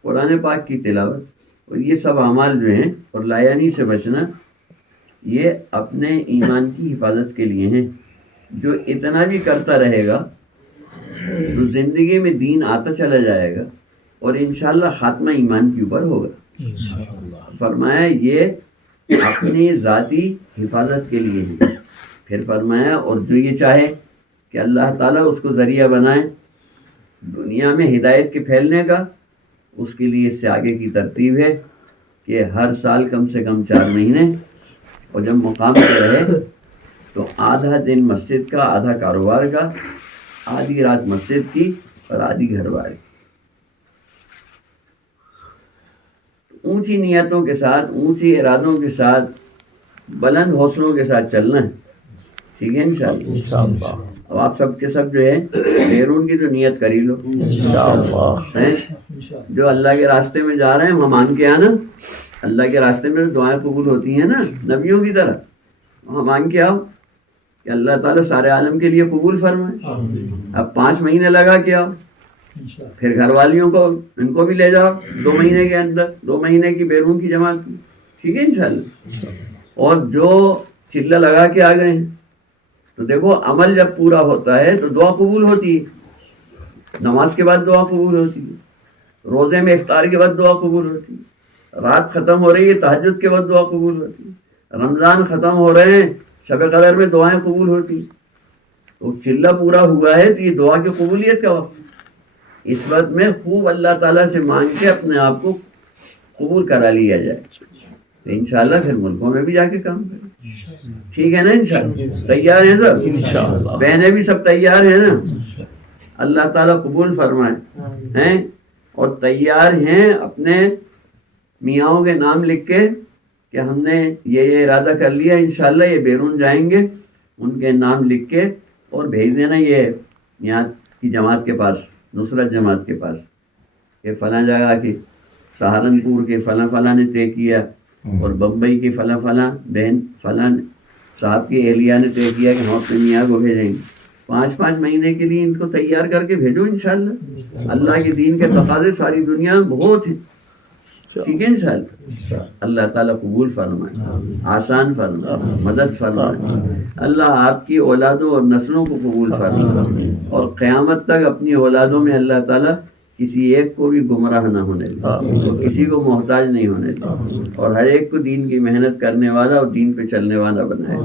قرآن پاک کی تلاوت، اور یہ سب اعمال جو ہیں اور لایانی سے بچنا، یہ اپنے ایمان کی حفاظت کے لیے ہیں۔ جو اتنا بھی کرتا رہے گا تو زندگی میں دین آتا چلا جائے گا اور انشاءاللہ خاتمہ ایمان کے اوپر ہوگا۔ فرمایا یہ اپنی ذاتی حفاظت کے لیے ہے۔ پھر فرمایا اور جو یہ چاہے کہ اللہ تعالیٰ اس کو ذریعہ بنائے دنیا میں ہدایت کے پھیلنے کا، اس کے لیے اس سے آگے کی ترتیب ہے کہ ہر سال کم سے کم 4 مہینے، اور جب مقام پہ رہے تو آدھا دن مسجد کا، آدھا کاروبار کا، آدھی رات مسجد کی اور آدھی گھر بار کی۔ اونچی نیتوں کے ساتھ، اونچی ارادوں کے ساتھ، بلند حوصلوں کے ساتھ چلنا ہے، ٹھیک ہے انشاءاللہ۔ اب آپ سب کے سب جو ہے بیرون کی جو نیت کری لو انشاءاللہ، جو اللہ کے راستے میں جا رہے ہیں وہاں مان کے آنا۔ اللہ کے راستے میں دعائیں قبول ہوتی ہیں نا نبیوں کی طرح، وہاں مانگ کے آؤ کہ اللہ تعالیٰ سارے عالم کے لیے قبول فرمائے. اب 5 مہینے لگا کے آؤ، پھر گھر والیوں کو ان کو بھی لے جاؤ 2 مہینے کے اندر، 2 مہینے کی بیرون کی جماعت کی. ٹھیک ہے انشاءاللہ. اور جو چلہ لگا کے آ گئے ہیں تو دیکھو عمل جب پورا ہوتا ہے تو دعا قبول ہوتی ہے. نماز کے بعد دعا قبول ہوتی ہے، روزے میں افطار کے بعد دعا قبول ہوتی ہے، رات ختم ہو رہی ہے تہجد کے بعد دعا قبول ہوتی ہے، رمضان ختم ہو رہے ہیں شب قدر میں دعائیں قبول ہوتی. تو چلہ پورا ہوا ہے تو یہ دعا کی قبولیت کا وقت. اس وقت میں خوب اللہ تعالیٰ سے مانگ کے اپنے آپ کو قبول کرا لیا جائے تو انشاءاللہ پھر ملکوں میں بھی جا کے کام کریں. ٹھیک ہے نا انشاءاللہ؟ تیار ہیں سب انشاءاللہ؟ بہنیں بھی سب تیار ہیں نا؟ اللہ تعالیٰ قبول فرمائے ہیں. اور تیار ہیں اپنے میاں کے نام لکھ کے کہ ہم نے یہ ارادہ کر لیا انشاءاللہ یہ بیرون جائیں گے، ان کے نام لکھ کے اور بھیج دینا یہ یہاں کی جماعت کے پاس، نصرت جماعت کے پاس، کہ فلاں جگہ کی سہارنپور کے فلاں فلاں نے طے کیا اور بمبئی کی فلاں فلاں بہن فلاں صاحب کی اہلیہ نے طے کیا کہ ہم اپنے میاں کو بھیجیں گے. 5 مہینے کے لیے ان کو تیار کر کے بھیجو انشاءاللہ. اللہ کے دین کے تقاضے ساری دنیا میں بہت ہیں. ٹھیک ہے انشاءاللہ. اللہ تعالیٰ قبول فرمائے، آسان فرمائے، مدد فرمائے. اللہ آپ کی اولادوں اور نسلوں کو قبول فرمائے اور قیامت تک اپنی اولادوں میں اللہ تعالیٰ کسی ایک کو بھی گمراہ نہ ہونے دے، کسی کو محتاج نہیں ہونے دے، اور ہر ایک کو دین کی محنت کرنے والا اور دین پہ چلنے والا بنائے.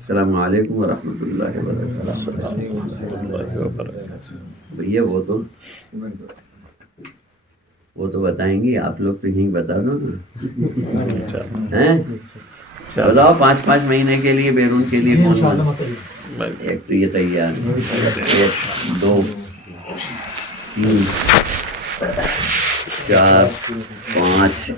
السلام علیکم ورحمۃ اللہ وبرکاتہ. بھیا وہ تو بتائیں گی، آپ لوگ تو یہیں بتا دو نا. بتاؤ 5 مہینے کے لیے بیرون کے لیے کون؟ ایک تو یہ تیار، 1 2 3 4 5